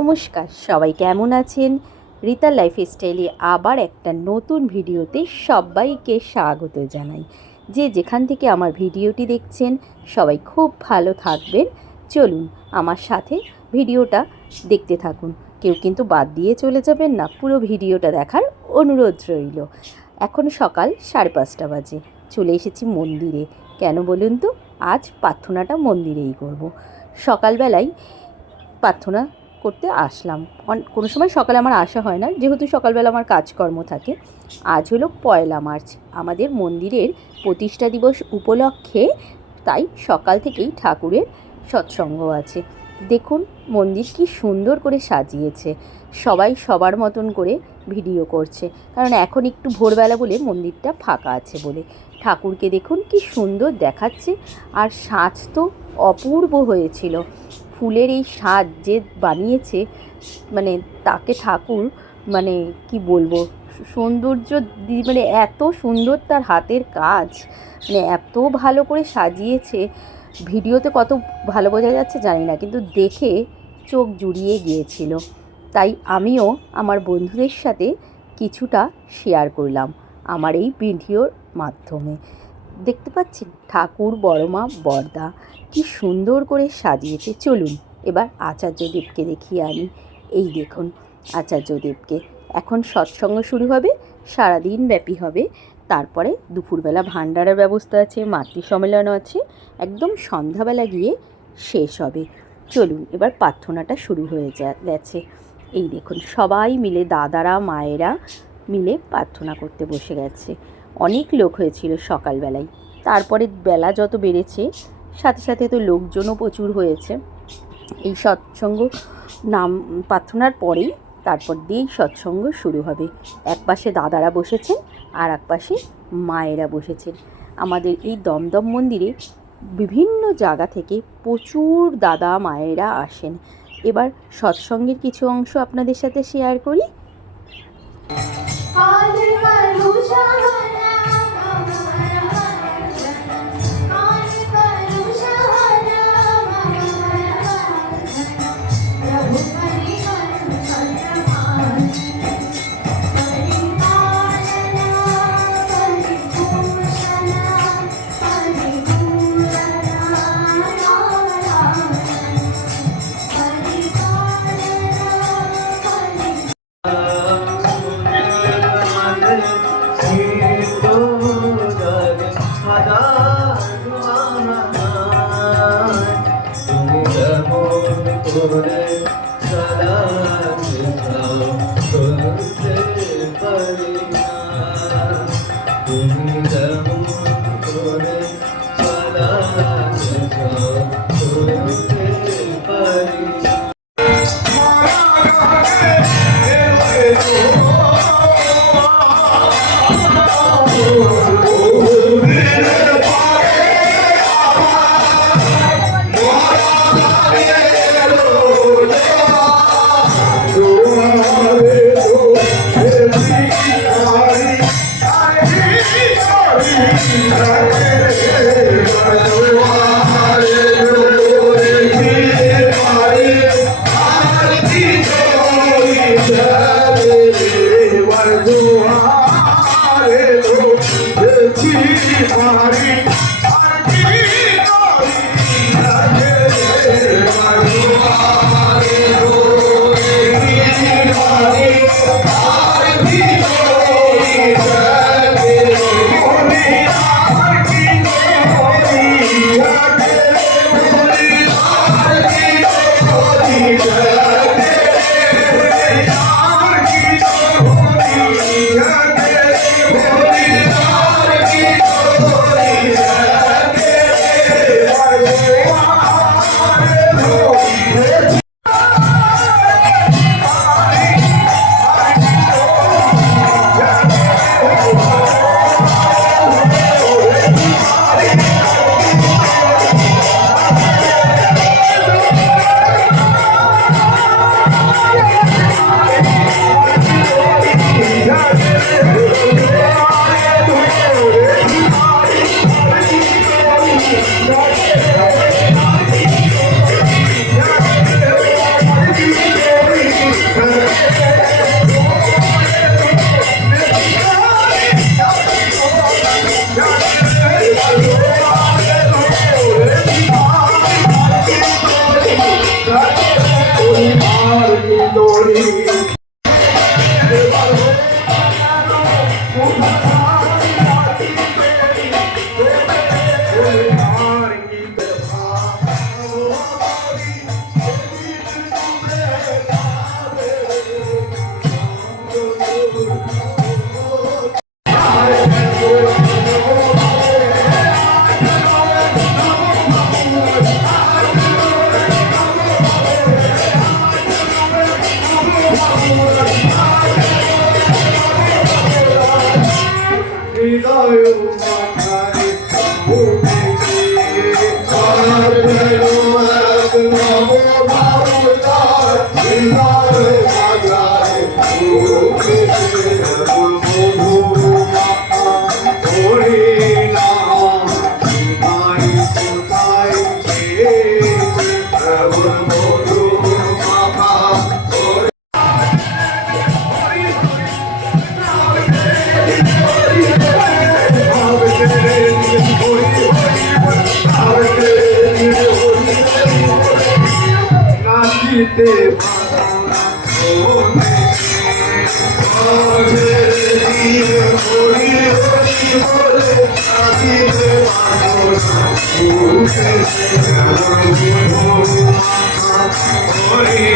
নমস্কার, সবাই কেমন আছেন? রিতার লাইফস্টাইলে আবার একটা নতুন ভিডিওতে সবাইকে স্বাগত জানাই। যে যেখান থেকে আমার ভিডিওটি দেখছেন সবাই খুব ভালো থাকবেন। চলুন আমার সাথে ভিডিওটা দেখতে থাকুন, কেউ কিন্তু বাদ দিয়ে চলে যাবেন না। পুরো ভিডিওটা দেখার অনুরোধ রইল। এখন সকাল 5:30 বাজে, চলে এসেছি মন্দিরে। কেন বলুন তো? আজ প্রার্থনাটা মন্দিরেই করব। সকালবেলায় প্রার্থনা করতে আসলাম। কোনো সময় সকালে আমার আসা হয় না, যেহেতু সকালবেলা আমার কাজকর্ম থাকে। আজ হলো 1 মার্চ, আমাদের মন্দিরের প্রতিষ্ঠা দিবস উপলক্ষে, তাই সকাল থেকেই ঠাকুরের সৎসঙ্গ আছে। দেখুন মন্দির কি সুন্দর করে সাজিয়েছে। সবাই সবার মতন করে ভিডিও করছে, কারণ এখন একটু ভোরবেলা বলে মন্দিরটা ফাঁকা আছে বলে। ঠাকুরকে দেখুন কি সুন্দর দেখাচ্ছে, আর সাজ তো অপূর্ব হয়েছিল। ফুলের এই সাজ যে বানিয়েছে, মানে তাকে ঠাকুর, মানে কি বলবো, সৌন্দর্য মানে এত সুন্দর তার হাতের কাজ, মানে এত ভালো করে সাজিয়েছে। ভিডিওতে কত ভালো বোঝা যাচ্ছে জানি না, কিন্তু দেখে চোখ জুড়িয়ে গিয়েছিল। তাই আমিও আমার বন্ধুদের সাথে কিছুটা শেয়ার করলাম আমার এই ভিডিওর মাধ্যমে। দেখতে পাচ্ছেন ঠাকুর, বড়মা, বড়দা কি সুন্দর করে সাজিয়েছে। চলুন এবার আচার্যদেবকে দেখিয়ে আনি। এই দেখুন আচার্যদেবকে। এখন সৎসঙ্গ শুরু হবে, সারাদিন ব্যাপী হবে। তারপরে দুপুরবেলা ভান্ডারের ব্যবস্থা আছে, মাতৃ সম্মেলন আছে, একদম সন্ধ্যাবেলা গিয়ে শেষ হবে। চলুন এবার প্রার্থনাটা শুরু হয়ে গেছে। এই দেখুন সবাই মিলে, দাদারা মায়েরা মিলে প্রার্থনা করতে বসে গেছে। অনেক লোক হয়েছিল সকালবেলায়। তারপরে বেলা যত বেড়েছে সাথে সাথে তো লোকজনও প্রচুর হয়েছে। এই সৎসঙ্গ নাম প্রার্থনার পরেই তারপর দিয়েই সৎসঙ্গ শুরু হবে। এক পাশে দাদারা বসেছেন আর এক পাশে মায়েরা বসেছেন। আমাদের এই দমদম মন্দিরে বিভিন্ন জায়গা থেকে প্রচুর দাদা মায়েরা আসেন। এবার সৎসঙ্গের কিছু অংশ আপনাদের সাথে শেয়ার করি। দড়ি হৃদয় মাথায় উঠেছে আর যেন এক নবভাবতার হৃদয় মাথায় উঠেছে মধু মাখা হরিনাম নিমাই কোথায় পেয়েছে এমন মধু মাখা নাচিতে হরি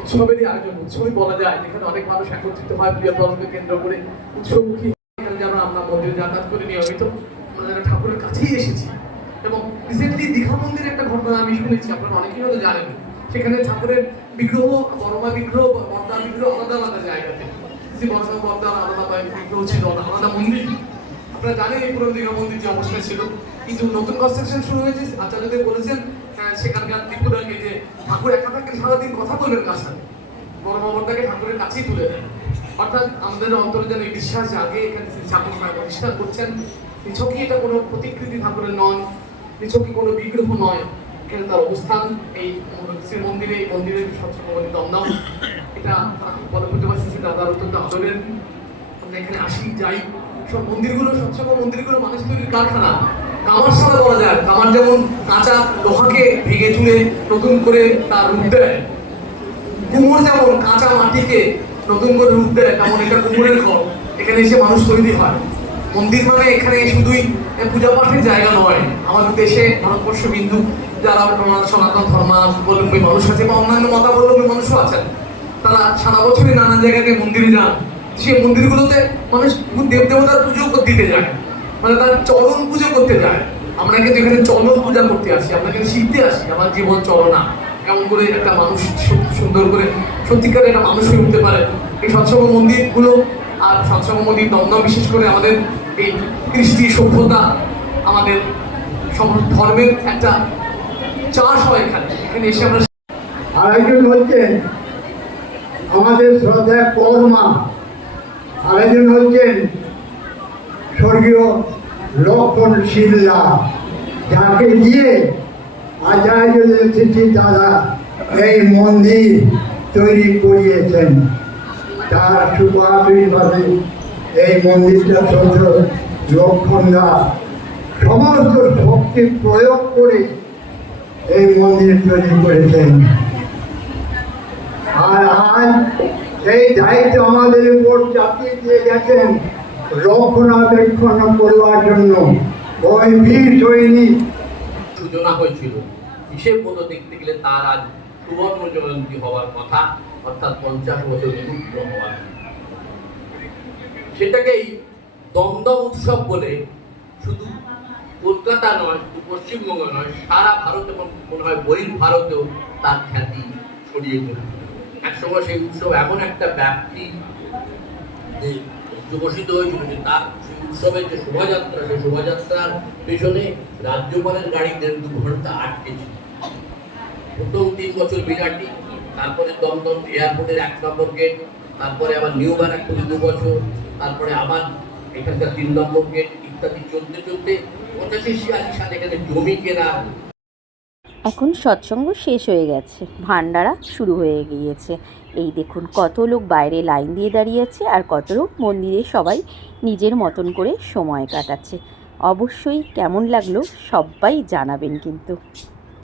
উৎসবেরই আয়োজন, উৎসবই বলা যায়, যেখানে অনেক মানুষ একত্রিত হয় প্রিয় দলকে কেন্দ্র করে উৎসবমুখী। এখানে যেন আমরা মন্দিরে যাতায়াত করে নিয়মিত আমরা যেন ঠাকুরের কাছেই এসেছি। এবং রিসেন্টলি দীঘা মন্দিরে একটা ঘটনা আমি শুনেছি, আপনারা অনেকেই হয়তো জানেন। সেখানে ঠাকুরের বিগ্রহ, বড়মা বিগ্রহ, বড়দা বিগ্রহ আলাদা আলাদা জায়গাতে, বড়মা বড়দা আলাদা বিগ্রহ ছিল, আলাদা মন্দির। আপনারা জানেন এই পুরো দীঘা মন্দির যে অবস্থায় ছিল, কিন্তু নতুন কনস্ট্রাকশন শুরু হয়েছে। আচার্যদেব বলেছেন সেখানকার ত্রিপুরাকে যে ঠাকুর একা থাকে সারাদিন কথা বলবেন কার সাথে, বড় বাবাটাকে ঠাকুরের কাছেই তুলে দেন। অর্থাৎ আমাদের অন্তরে যেন এই বিশ্বাস আগে এখানে ঠাকুর প্রতিষ্ঠা করছেন। নিছকই এটা কোনো প্রতিকৃতি ঠাকুরের নয়, নিছকই কোনো বিগ্রহ নয়, এখানে তার অবস্থান এই শ্রীমন্দিরে, এই মন্দিরের সবচেয়ে দমদম। এটা পদপ্রতিবাসী দাদার অত্যন্ত আদরের। আমরা এখানে আসি যাই, সব মন্দিরগুলো, সবসময় মন্দিরগুলো মানুষ তৈরির কারখানা। কামারশালা বলা যায়। কামার যেমন কাঁচা লোহাকে ভেঙে চুলে নতুন করে তার রূপ দেয়, কুমোর যেমন কাঁচা মাটিকে নতুন করে রূপ দেয়, তেমন এটা কুমোরের ঘর। এখানে এসে মানুষ তৈরি হয়। মন্দির মানে এখানে শুধুই পূজা পাঠের জায়গা নয়। আমাদের দেশে ভারতবর্ষ হিন্দু যারা সনাতন ধর্মাবলম্বী মানুষ আছে বা অন্যান্য মতাবলম্বী মানুষও আছেন, তারা সারা বছরই নানা জায়গায় মন্দিরে যান। সেই মন্দিরগুলোতে মানুষ দেবদেবতার পুজো দিতে যায়, মানে তার চরণ পুজো করতে যায়। আমরা কিন্তু এখানে চরণ পূজা করতে আসি, আমরা কিন্তু শিখতে আসি আমার জীবন চলনা কেমন করে একটা মানুষ সুন্দর করে সত্যিকার একটা মানুষ হয়ে উঠতে পারে। এই সৎসঙ্গ মন্দিরগুলো আর সৎসঙ্গ মন্দির দমদম বিশেষ করে আমাদের এই কৃষ্টি সভ্যতা, আমাদের সব ধর্মের একটা চাষ হয় এখানে। এখানে এসে আমরা আরেকজন হচ্ছেন আমাদের শ্রদ্ধা কর্মা, আরেকজন হচ্ছেন স্বর্গীয় লক্ষণ শিল্লা, যাকে দিয়ে আচার্য তিথি দাদা এই মন্দির তৈরি করিয়েছেন। তার শুভ আশীর্বাদে এই মন্দিরটা ছোট লক্ষণদা সমস্ত শক্তি প্রয়োগ করে এই মন্দির তৈরি করেছেন। আর আজ সেই দায়িত্ব আমাদের উপর চাপিয়ে দিয়ে গেছেন রক্ষণাবেক্ষণ করবার জন্য। ওই বীর সৈনিক সূচনা হয়েছিল, হিসেব মতো দেখতে গেলে তার আজ সুবর্ণ জয়ন্তী হওয়ার কথা, অর্থাৎ 50 বছর পূর্ণ হওয়ার। সেটাকেই দমদম উৎসব বলে শুধু কলকাতা নয়, শুধু পশ্চিমবঙ্গ নয়, সারা ভারত এবং মনে হয় বহির ভারতেও তার খ্যাতি ছড়িয়ে পড়ে। একসময় সেই উৎসব এমন একটা ব্যাপ্তি যে উদ্যোগিত হয়েছিল যে তার সেই উৎসবের যে শোভাযাত্রা, সেই শোভাযাত্রার পেছনে রাজ্যপালের গাড়ি 1.5-2 ঘন্টা আটকে ছিল। প্রথম 3 বছর বিরাটি, তারপরে দমদম এয়ারপোর্টের 1 নম্বর গেট, তারপরে আবার নিউ ব্যারাকপুরে 2 বছর, তারপরে আবার এখানকার 3 নম্বর গেট, ইত্যাদি চলতে চলতে 85-86 সালে এখানে জমি কেনা। এখন সৎসঙ্গ শেষ হয়ে গেছে, ভান্ডারা শুরু হয়ে গিয়েছে। এই দেখুন কত লোক বাইরে লাইন দিয়ে দাঁড়িয়েছে আর কত লোক মন্দিরে সবাই নিজের মতন করে সময় কাটাচ্ছে। অবশ্যই কেমন লাগলো সবাই জানাবেন কিন্তু।